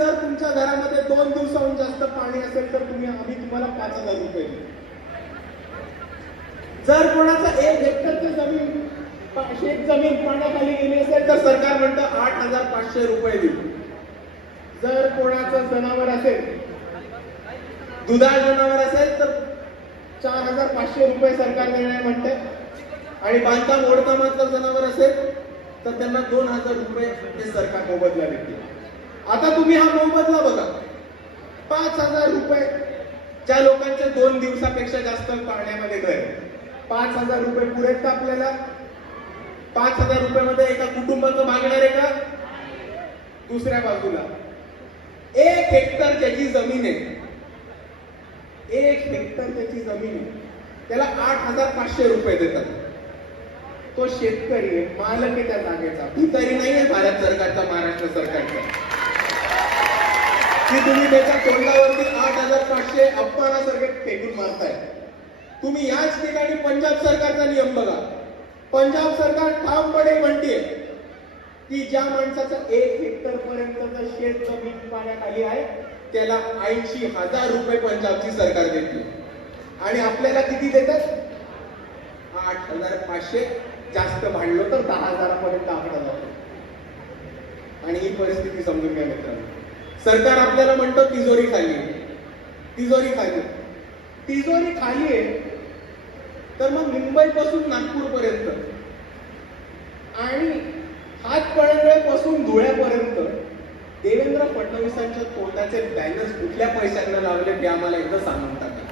जर तुमच्या घरामध्ये दोन दिवसाहून जास्त पाणी असेल तर तुम्ही आम्ही तुम्हाला पाच हजार रुपये जर कोणाचा एक हेक्टरची जमीन शेत जमीन पाण्याखाली गेली असेल तर सरकार म्हणतं आठ हजार पाचशे रुपये देऊ. जर कोणाचं जनावर असेल दुधाळ जनावर असेल तर चार हजार पाचशे रुपये सरकार देणार म्हणते आणि बांधकाम ओढकामातलं जनावर असेल तर त्यांना दोन हजार रुपये हे सरकार मोबदला देते आता तुम्ही हा मोबदला बघा. पाच हजार रुपये ज्या लोकांचे दोन दिवसापेक्षा जास्त पाण्यामध्ये घर पाच हजार रुपये पुरेत का आपल्याला? पाच हजार रुपयामध्ये एका कुटुंबाचं मागणार आहे का? दुसऱ्या बाजूला. एक हेक्टर त्याची जमीन आहे एक हेक्टर त्याची जमीन आहे त्याला आठ हजार पाचशे रुपये देतात. तो शेतकरी आहे मालक आहे त्या जागेचा. भिकारी नाही आहे भारत सरकारचा महाराष्ट्र सरकारचा. की तुम्ही त्याच्या तोंडावरती आठ हजार पाचशे अपमानासारखे फेकून मारताय. तुम्ही याच ठिकाणी पंजाब सरकारचा नियम बघा. पंजाब सरकार ठामपणे म्हणते की ज्या माणसाचं एक हेक्टर पर्यंतचं शेत जमीन पाण्याखाली आहे त्याला ऐंशी हजार रुपये पंजाबची सरकार देते. आणि आपल्याला किती देतात? आठ हजार पाचशे. जास्त भांडलो तर दहा हजारापर्यंत आपण जातो. आणि ही परिस्थिती समजून घ्या मित्रांनो. सरकार आपल्याला म्हणतो तिजोरी खाली. तिजोरी खाली. तिजोरी खाली आहे. तर मग मुंबईपासून नागपूरपर्यंत आणि हातकणंगलेपासून धुळ्यापर्यंत देवेंद्र फडणवीसांच्या तोंडाचे बॅनर्स कुठल्या पैशांना लावले ते आम्हाला एकदा सांगून टाका.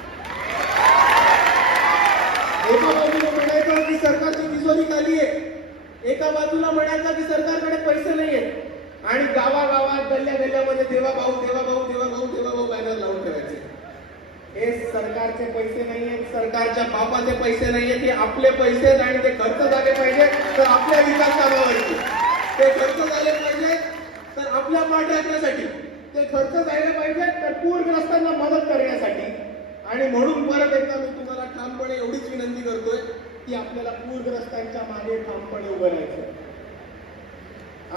एका बाजूला म्हणायचं की सरकारची तिजोरी खाली आहे. एका बाजूला म्हणायचं की सरकारकडे पैसे नाही आहेत आणि गावागावात गल्ल्या गल्ल्यामध्ये देवा भाऊ देवा भाऊ देवा भाऊ देवा भाऊ बॅनर लावून ठेवायचे. हे सरकारचे पैसे नाहीयेत सरकारच्या बापाचे पैसे नाहीयेत हे आपले पैसे आहेत आणि ते खर्च झाले पाहिजे तर आपल्या विकास कामावरती ते खर्च झाले पाहिजे तर आपल्या पाठराखण्यासाठी ते खर्च झाले पाहिजे तर पूरग्रस्तांना मदत करण्यासाठी. आणि म्हणून परत एकदा मी तुम्हाला ठामपणे एवढीच विनंती करतोय की आपल्याला पूरग्रस्तांच्या मागे ठामपणे उभं राहायचं.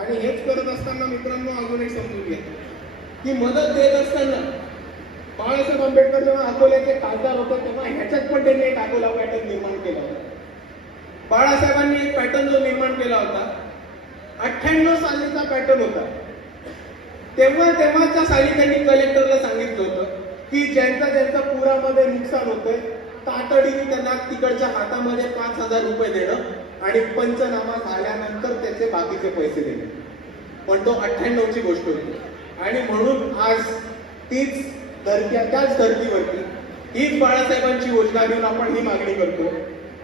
आणि हेच करत असताना मित्रांनो अजून एक समजून घ्या. की मदत देत असताना बाळासाहेब आंबेडकर जेव्हा अकोल्याचे खासदार होते तेव्हा ह्याच्यात पण त्यांनी एक अकोला पॅटर्न निर्माण केला होता. बाळासाहेबांनी एक पॅटर्न जो निर्माण केला होता अठ्ठ्याण्णव सालीचा पॅटर्न होता. तेव्हा तेव्हाच्या साली त्यांनी कलेक्टरला सांगितलं होतं की ज्यांचा ज्यांचा पुरामध्ये नुकसान होतंय तातडीने त्यांना तिकडच्या हातामध्ये पाच हजार रुपये देणं आणि पंचनामा झाल्यानंतर त्याचे बाकीचे पैसे दिले पण तो अठ्ठ्याण्णवची गोष्ट होती. आणि म्हणून आज तीच धरती त्याच धर्तीवरती हीच बाळासाहेबांची योजना घेऊन आपण ही मागणी करतो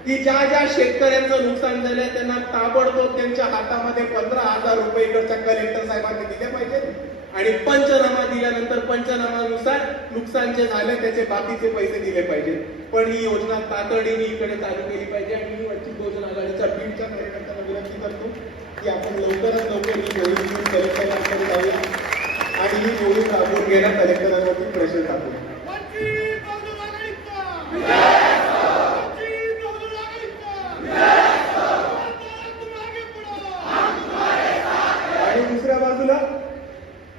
की ज्या ज्या शेतकऱ्यांचं नुकसान झालंय त्यांना ताबडतोब त्यांच्या हातामध्ये पंधरा हजार रुपये इकडच्या कलेक्टर साहेबांनी दिले पाहिजेत. आणि पंचनामा दिल्यानंतर पंचनामानुसार नुकसान जे झाले त्याचे बाकीचे पैसे दिले पाहिजेत पण ही योजना तातडीने इकडे चालू केली पाहिजे आणि मी वंचित बहुजन आघाडीच्या बीडच्या कार्यकर्त्यांना विनंती करतो की आपण लवकरात लवकर ही मोहीम घेऊन कलेक्टरांकडे जाऊया आणि ही मोहीम राबवून घेणं कलेक्टरांवरती प्रेशर टाकूया वंचित बहुजन आघाडीचा वंचित बहुजन आघाडीचा भारत मागे पुढं आणि दुसऱ्या बाजूला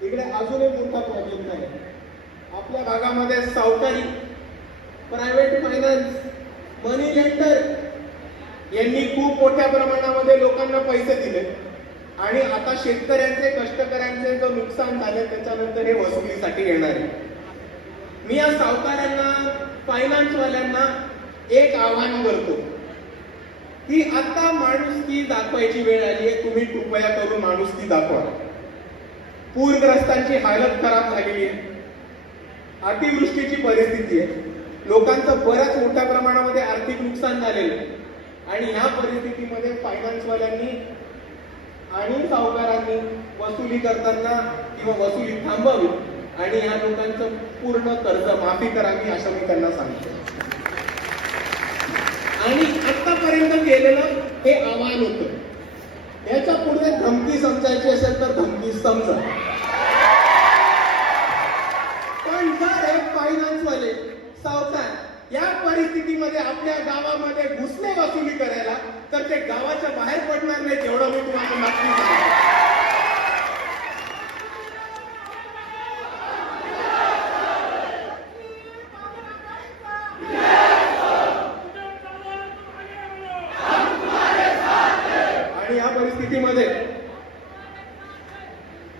इकडे अजून एक मोठा प्रॉब्लेम नाही आपल्या भागामध्ये सावकारी प्रायव्हेट फायनान्स मनी लेंडर यांनी खूप मोठ्या प्रमाणामध्ये लोकांना पैसे दिले. आणि आता शेतकऱ्यांचे कष्टकऱ्यांचे जो नुकसान झाले त्याच्यानंतर हे वसुलीसाठी येणार आहे. मी या सावकारांना फायनान्सवाल्यांना एक आव्हान करतो. की आता माणुसकी दाखवायची वेळ आली आहे तुम्ही कृपया करून माणुसकी दाखवा. पूरग्रस्तांची हालत खराब झालेली आहे. अतिवृष्टीची परिस्थिती आहे. लोकांचं बऱ्याच मोठ्या प्रमाणामध्ये आर्थिक नुकसान झालेलं आहे. आणि ह्या परिस्थितीमध्ये फायनान्सवाल्यांनी आणि सावकारांनी वसुली करताना किंवा वसुली थांबवावी आणि ह्या लोकांचं पूर्ण कर्ज माफी करावी असं मी त्यांना सांगतो. आणि आतापर्यंत केलेलं हे आव्हान होतं. याच्यापुढे धमकी समजायची असेल तर धमकी समजा पण जर हे फायनान्सवाले सावकार या परिस्थितीमध्ये आपल्या गावामध्ये घुसले वसुली करायला तर ते गावाच्या बाहेर पडणार नाही तेवढं मी तुम्हाला नक्की सांगतो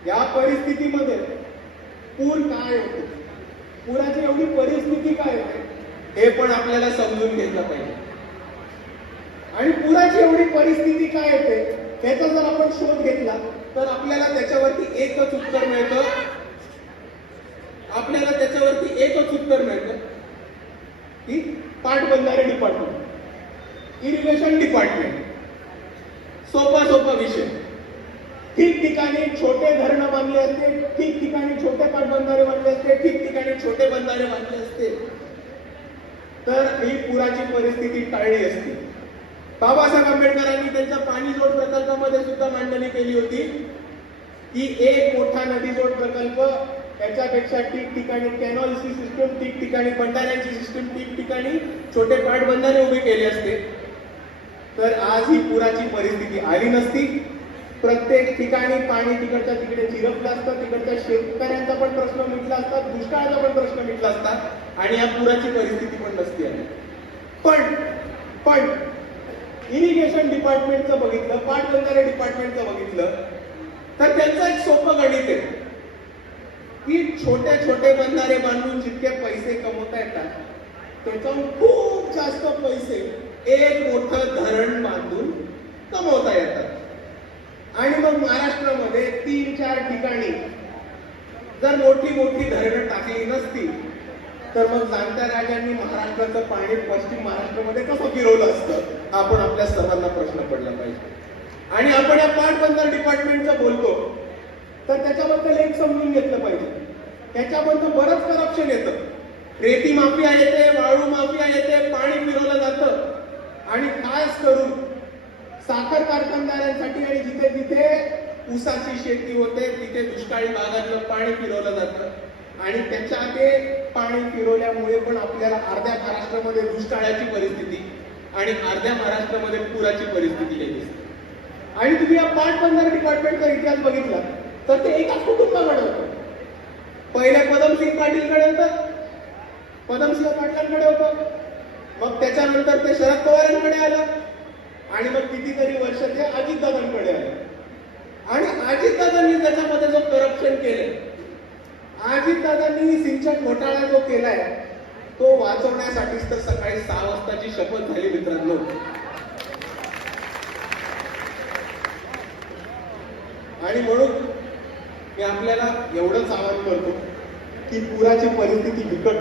ह्या परिस्थितीमध्ये पूर काय होतो पुराची एवढी परिस्थिती काय होते हे पण आपल्याला समजून घेतलं पाहिजे आणि पुराची एवढी परिस्थिती काय येते त्याचा जर आपण शोध घेतला तर आपल्याला त्याच्यावरती एकच उत्तर मिळतं आपल्याला त्याच्यावरती एकच उत्तर मिळतं की पाटबंधारे डिपार्टमेंट इरिगेशन डिपार्टमेंट सोपा सोपा विषय. ठिकठिकाणी छोटे धरणं बांधले असते ठिकठिकाणी छोटे पाटबंधारे बांधले असते ठिकठिकाणी छोटे बंधारे बांधले असते. तर ही पुराची परिस्थिती टाळली असती. बाबासाहेब आंबेडकरांनी त्यांच्या पाणी जोड प्रकल्पामध्ये सुद्धा मांडणी केली होती. की एक मोठा नदी जोड प्रकल्प त्याच्यापेक्षा ठिकठिकाणी कॅनॉलची सिस्टम ठिकठिकाणी बंधाऱ्यांची सिस्टम ठिकठिकाणी छोटे पाटबंधारे उभे केले असते. तर आज ही पुराची परिस्थिती आली नसती. प्रत्येक ठिकाणी पाणी तिकडच्या तिकडे चिरपलं असतं तिकडच्या शेतकऱ्यांचा पण प्रश्न मिटला असता दुष्काळाचा पण प्रश्न मिटला असता आणि या पुराची परिस्थिती पण नसती आली. पण पण इरिगेशन डिपार्टमेंटचं बघितलं पाटबंधारे डिपार्टमेंटचं बघितलं तर त्यांचं एक सोपं गणित आहे. की छोटे छोटे बंधारे बांधून जितके पैसे कमवता येतात त्याच्याहून खूप जास्त पैसे एक मोठं धरण बांधून कमवता येतात. आणि मग महाराष्ट्रामध्ये तीन चार ठिकाणी जर मोठी मोठी धरणं टाकली नसती तर मग जाणत्या राजांनी महाराष्ट्राचं पाणी पश्चिम महाराष्ट्रामध्ये कसं फिरवलं असतं? आपण आपल्या सर्वांना प्रश्न पडला पाहिजे. आणि आपण या पाटबंदर डिपार्टमेंटचं बोलतो तर त्याच्याबद्दल एक समजून घेतलं पाहिजे. त्याच्याबद्दल बरंच करप्शन येतं. रेती माफिया येते वाळू माफिया येते पाणी फिरवलं जातं. आणि खास करून साखर कारखानदारांसाठी आणि जिथे जिथे ऊसाची शेती होते तिथे दुष्काळी भागातलं पाणी फिरवलं जातं. आणि त्याच्या ते पाणी फिरवल्यामुळे पण आपल्याला अर्ध्या महाराष्ट्रामध्ये दुष्काळाची परिस्थिती आणि अर्ध्या महाराष्ट्रामध्ये पुराची परिस्थिती येते आणि तुम्ही या पाटबंधारे डिपार्टमेंटचा इतिहास बघितला तर ते एकाच कुटुंबाकडे होतं. पहिले पदमसिंग पाटीलकडे होतं. पदमसिंह पाटलांकडे होतं. मग त्याच्यानंतर ते शरद पवारांकडे आलं. आणि मग कितीतरी वर्ष ते अजितदादांकडे आलं. आणि अजितदादांनी त्याच्यामध्ये जो करप्शन केले अजितदादांनी सिंचन घोटाळा जो केलाय तो वाचवण्यासाठीच तर सकाळी सहा वाजताची शपथ झाली मित्रांनो. आणि म्हणून मी आपल्याला एवढंच आवाहन करतो की पुराची परिस्थिती बिकट.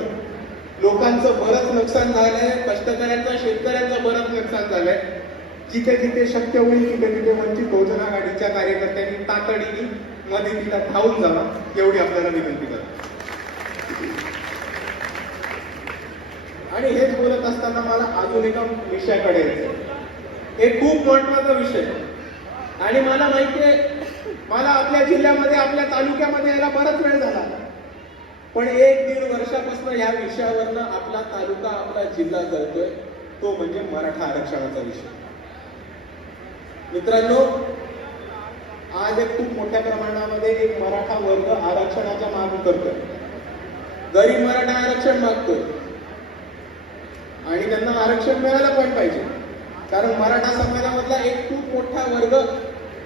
लोकांचं बरंच नुकसान झालंय कष्टकऱ्यांचं शेतकऱ्यांचं बरंच नुकसान झालंय. जिथे जिथे शक्य होईल तिथे तिथे वंचित बहुजन आघाडीच्या कार्यकर्त्यांनी तातडीने मदतीला धावून जावा एवढी आपल्याला विनंती करतो. आणि हेच बोलत असताना मला अजून एका विषयाकडे हे खूप महत्त्वाचा विषय. आणि मला माहिती आहे मला आपल्या जिल्ह्यामध्ये आपल्या तालुक्यामध्ये यायला बराच वेळ झाला. पण एक दीड वर्षापासून या विषयावरनं आपला तालुका आपला जिल्हा जळतोय. तो म्हणजे मराठा आरक्षणाचा विषय. मित्रांनो आज एक खूप मोठ्या प्रमाणामध्ये एक मराठा वर्ग आरक्षणाच्या माग करतोय. गरीब मराठा आरक्षण मागतोय. आणि त्यांना आरक्षण मिळायला पण पाहिजे. कारण मराठा समाजामधला एक खूप मोठा वर्ग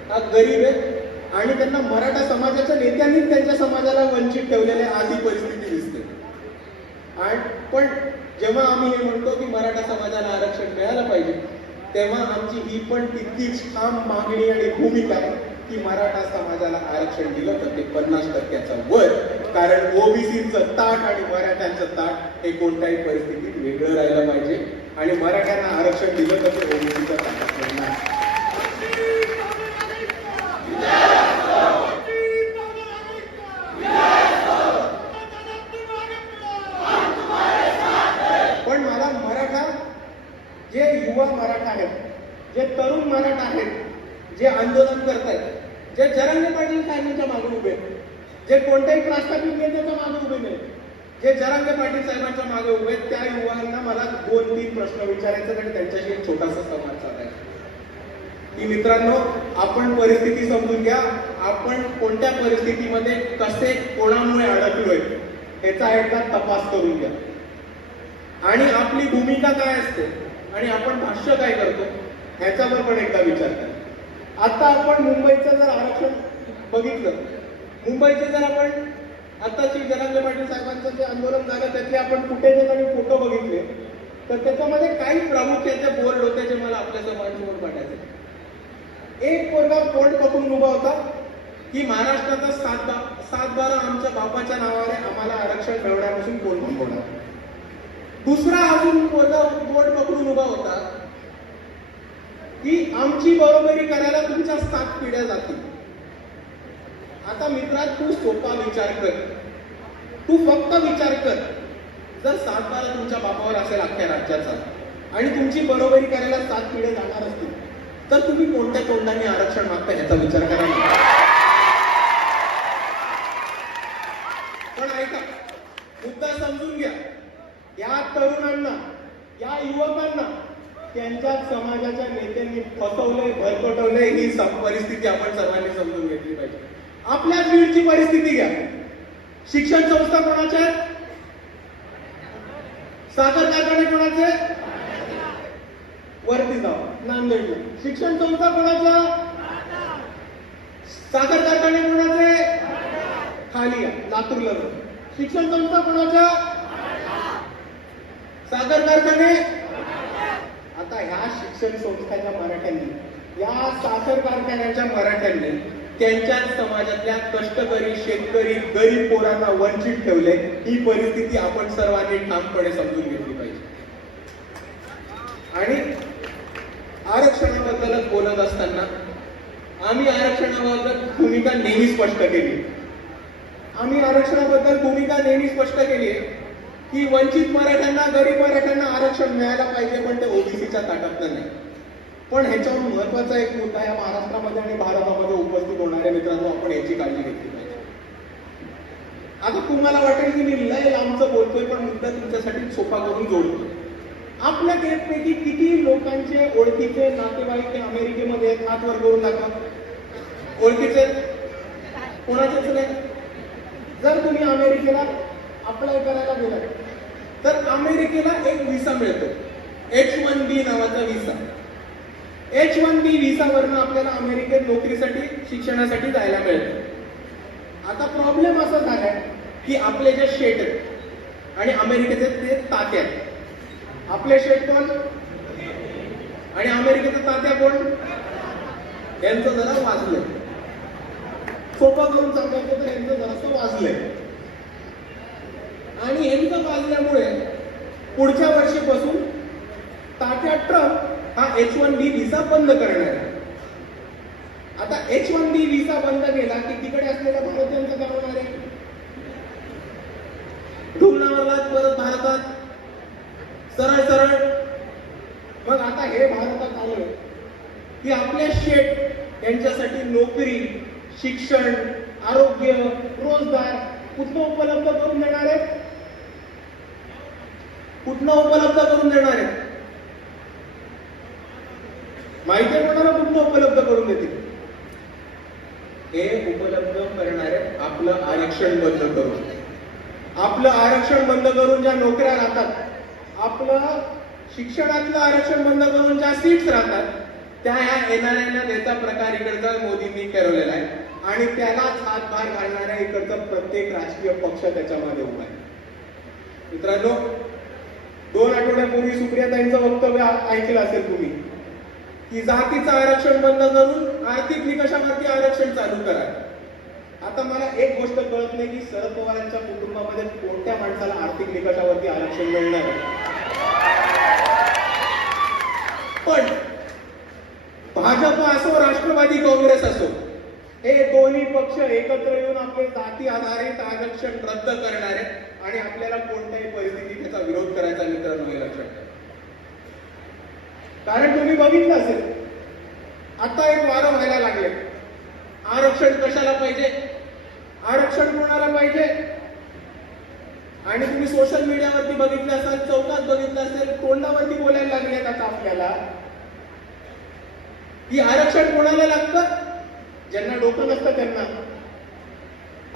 हा गरीब आहे. आणि त्यांना मराठा समाजाच्या नेत्यांनी त्यांच्या समाजाला वंचित ठेवलेले आज ही परिस्थिती दिसते. आणि पण जेव्हा आम्ही हे म्हणतो की मराठा समाजाला आरक्षण मिळालं पाहिजे तेव्हा आमची ही पण तितकीच ठाम मागणी आणि भूमिका आहे की मराठा समाजाला आरक्षण दिलं तर ते पन्नास टक्क्याचा वर. कारण ओबीसीचं ताट आणि मराठ्यांचं ताट हे कोणत्याही परिस्थितीत वेगळं राहिलं पाहिजे. आणि मराठ्यांना आरक्षण दिलं तर ते ओबीसीचं ताटात पडणार पण मला मराठा जे युवा मराठा आहेत जे तरुण मराठा आहेत जे आंदोलन करतायत जे जरंगे पाटील साहेबांच्या मागे उभे आहेत, जे कोणत्याही प्रास्ताविक नेत्याच्या मागे उभे नाही जे जरांगे पाटील साहेबांच्या मागे उभे आहेत, त्या युवांना मला दोन तीन प्रश्न विचारायचे आणि त्यांच्याशी एक छोटासा संवाद साधायचा की मित्रांनो आपण परिस्थिती समजून घ्या. आपण कोणत्या परिस्थितीमध्ये कसे कोणामुळे अडकलोय याचा एकदा तपास करून घ्या. आणि आपली भूमिका काय असते आणि आपण भाष्य काय करतो ह्याच्यावर पण एकदा विचार करा. आता आपण मुंबईचं जर आरक्षण बघितलं मुंबईचे जर आपण आताची जरांगे पाटील साहेबांचं जे आंदोलन झालं त्यातले आपण फुटेजेस आणि फोटो बघितले तर त्याच्यामध्ये काही प्रामुख्याचे बोर्ड होते जे मला आपल्या समाजासमोर पाठायचे. एक पोरगा पोट पकडून उभा होता. की महाराष्ट्राचा सात बा सात बारा आमच्या बापाच्या नावाने आम्हाला आरक्षण मिळवण्यापासून कोण थांबवणार दुसरा अजून पोरगा पोट पकडून उभा होता. की आमची बरोबरी करायला तुमच्या सात पिढ्या जातील. आता मित्रा तू सोपा विचार कर. तू फक्त विचार कर. जर सात बारा तुमच्या बापावर असेल अख्ख्या राज्याचा आणि तुमची बरोबरी करायला सात पिढ्या जाणार असतील तर तुम्ही कोणत्या तोंडाने आरक्षण मागता याचा विचार करा पण ऐका मुद्दा समजून घ्या. या तरुणांना या युवकांना त्यांच्या समाजाच्या नेत्यांनी फसवलंय भरकटवलंय ही परिस्थिती आपण सर्वांनी समजून घेतली पाहिजे. आपल्या बीडची परिस्थिती घ्या. शिक्षण संस्था कोणाच्या आहेत साखर कारखाने कोणाचे? वरती जाऊ. नांदेडला. शिक्षण संस्था कोणाच्या साखर कारखाने कोणाचे? खाली लातूरला शिक्षण संस्था कोणाच्या साखर कारखाने? आता ह्या शिक्षण संस्थांच्या मराठ्यांनी या साखर कारखान्याच्या मराठ्यांनी त्यांच्या समाजातल्या कष्टकरी शेतकरी गरीब पोरांना वंचित ठेवले ही परिस्थिती आपण सर्वांनी ठामपणे समजून घेतली पाहिजे. आणि आरक्षणाबद्दलच बोलत असताना आम्ही आरक्षणाबद्दल भूमिका नेहमी स्पष्ट केली आम्ही आरक्षणाबद्दल भूमिका नेहमी स्पष्ट केली आहे की वंचित मराठ्यांना गरीब मराठ्यांना आरक्षण मिळायला पाहिजे पण ते ओबीसीच्या ताटातलं नाही. पण ह्याच्यावर महत्त्वाचा एक मुद्दा या महाराष्ट्रामध्ये आणि भारतामध्ये उपस्थित होणाऱ्या मित्रांनो आपण याची काळजी घेतली पाहिजे. आता तुम्हाला वाटेल की मी लय लांबचं बोलतोय पण मुद्दा तुमच्यासाठी सोपा करून जोडतोय. आपल्या गेटपैकी किती लोकांचे ओळखीचे नातेवाईक अमेरिकेमध्ये आहेत? हात वर करून दाखवा. ओळखीचे? कोणाचेच नाही जर तुम्ही अमेरिकेला अप्लाय करायला गेलात तर अमेरिकेला एक विसा मिळतो. एच वन बी नावाचा विसा एच वन बी व्हिसावरनं वरनं आपल्याला अमेरिकेत नोकरीसाठी शिक्षणासाठी जायला मिळतं. आता प्रॉब्लेम असा झालाय की आपले जे शेट आहेत आणि अमेरिकेचे ते तात्या आहेत आपले शेट कोण आणि अमेरिकेचे तात्या कोण? यांचं जरा वाजलंय. सोपं करून सांगायचं तर यांचं जरासं वाजलंय. आणि यांचं वाजल्यामुळे पुढच्या वर्षीपासून तात्या ट्रम्प हा एच वन बी व्हिसा बंद करणार आहे. आता एच वन बी व्हिसा बंद केला की तिकडे असलेल्या भारतीयांचं काय होणार आहे ढुंगणावरला परत भारतात सरळ सरळ. मग आता हे भारतात आलं की आपल्या शेट यांच्यासाठी नोकरी शिक्षण आरोग्य रोजगार कुठनं उपलब्ध करून देणार आहेत? कुठनं उपलब्ध करून देणार आहेत? माहिती आहे कोणाला कुठनं उपलब्ध करून देतील? हे उपलब्ध करणारे आपलं आरक्षण बंद करून. आपलं आरक्षण बंद करून ज्या नोकऱ्या राहतात आपलं शिक्षणातलं आरक्षण बंद करून ज्या सीट्स राहतात त्या ह्या येणाऱ्यांना देता प्रकार इकडचा मोदींनी केलेला आहे. आणि त्यालाच हातभार घालणाऱ्या इकडचा प्रत्येक राजकीय पक्ष त्याच्यामध्ये उभा आहे. मित्रांनो दोन आठवड्यापूर्वी सुप्रियाताईंचं वक्तव्य ऐकलं असेल तुम्ही की जातीचं आरक्षण बंद करून आर्थिक निकषावरती आरक्षण चालू करा. आता मला एक गोष्ट कळत नाही की शरद पवारांच्या कुटुंबामध्ये कोणत्या माणसाला आर्थिक निकषावरती आरक्षण मिळणार आहे? पण भाजप असो राष्ट्रवादी काँग्रेस असो हे दोन्ही पक्ष एकत्र येऊन आपले जाती आधारित आरक्षण रद्द करणार आणि आपल्याला कोणत्याही परिस्थितीत त्याचा विरोध करायचा मित्रांनो हे लक्षात ठेवा. कारण तुम्ही बघितलं असेल आता एक वारं व्हायला लागले आरक्षण कशाला पाहिजे? आरक्षण कोणाला पाहिजे. आणि तुम्ही सोशल मीडियावरती बघितलं असाल चौकात बघितलं असेल तोंडावरती बोलायला लागले आता आपल्याला. की आरक्षण कोणाला लागतं? ज्यांना डोकं नसतं त्यांना.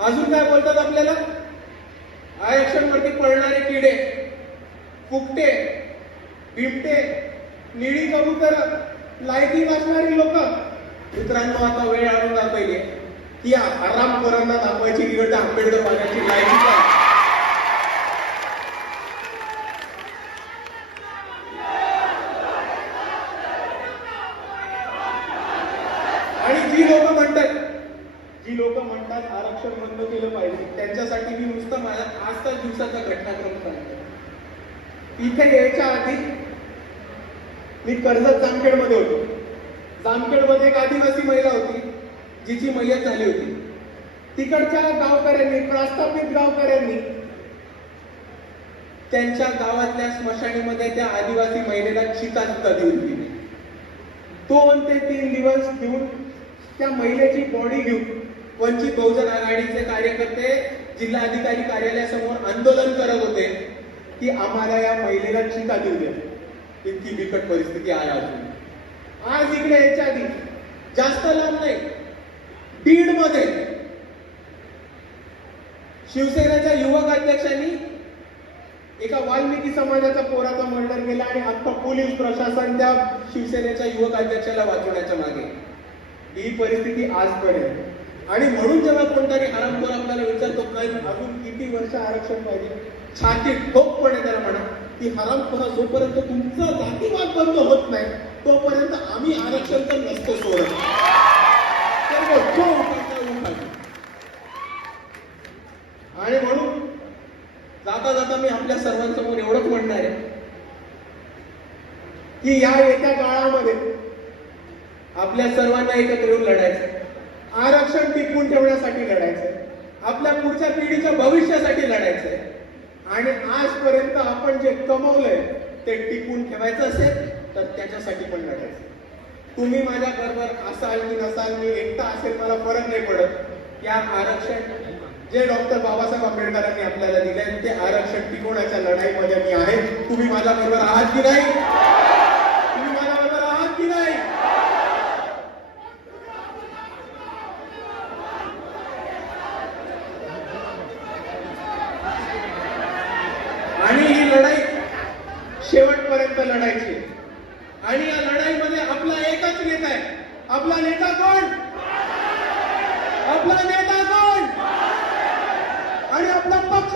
अजून काय बोलतात आपल्याला? आरक्षणवरती पडणारे किडे फुकटे बिबटे निळी कबूतर लायकी वाचणारी लोक. मित्रांनो आता वेळ आणून जा ती आराम पोरांना दाखवायची इकडे आंबेडकर वाण्याची जायची काय? आणि जी लोक म्हणतात जी लोक म्हणतात आरक्षण बंद केलं पाहिजे त्यांच्यासाठी मी नुसतं माझ्या आजचा दिवसाचा घटनाक्रम सांगतो. इथे यायच्या आधी मी कर्जत जामखेडमध्ये होतो. जामखेडमध्ये एक आदिवासी महिला होती. जिची मैयत झाली होती. तिकडच्या गावकऱ्यांनी प्रस्थापित गावकऱ्यांनी त्यांच्या गावातल्या स्मशानीमध्ये त्या आदिवासी महिलेला चिता सुद्धा देऊन दिली. दोन ते तीन दिवस घेऊन त्या महिलेची बॉडी घेऊन वंचित बहुजन आघाडीचे कार्यकर्ते जिल्हाधिकारी कार्यालयासमोर आंदोलन करत होते की आम्हाला या महिलेला चिता देऊ द्या. इतकी बिकट परिस्थिती आहे अजून. आज इकडे याच्या आधी जास्त लांब नाही. बीडमध्ये शिवसेनेच्या युवक अध्यक्षांनी एका वाल्मिकी समाजाच्या पोराचा मर्डर केला आणि आता पोलीस प्रशासन त्या शिवसेनेच्या युवक अध्यक्षाला वाचवण्याच्या मागे. ही परिस्थिती आजपर्यंत. आणि म्हणून जेव्हा कोणतरी आरामखोर आपल्याला विचारतो काय अजून किती वर्ष आरक्षण पाहिजे? छाती ठोकपणे त्याला म्हणा की हरामखोरा जोपर्यंत तुमचा जातीवाद बंद होत नाही तोपर्यंत आम्ही आरक्षण तर नसतो सोडत तर मग जो उठायचा उठायचा. आणि म्हणून जाता जाता मी आपल्या सर्वांसमोर एवढंच म्हणणार आहे. की या येत्या काळामध्ये आपल्या सर्वांना एकत्र येऊन लढायचं आरक्षण टिकवून ठेवण्यासाठी लढायचं आपल्या पुढच्या पिढीच्या भविष्यासाठी लढायचंय आणि आजपर्यंत आपण जे कमवलंय ते टिकवून ठेवायचं असेल तर त्याच्यासाठी पण लढायचं तुम्ही माझ्या बरोबर असाल की नसाल मी एकटा असेल मला फरक नाही पडत. की आरक्षण जे डॉक्टर बाबासाहेब आंबेडकरांनी आपल्याला दिले ते आरक्षण टिकवण्याच्या लढाईमध्ये मी आहे. तुम्ही माझ्या बरोबर आहात की नाही?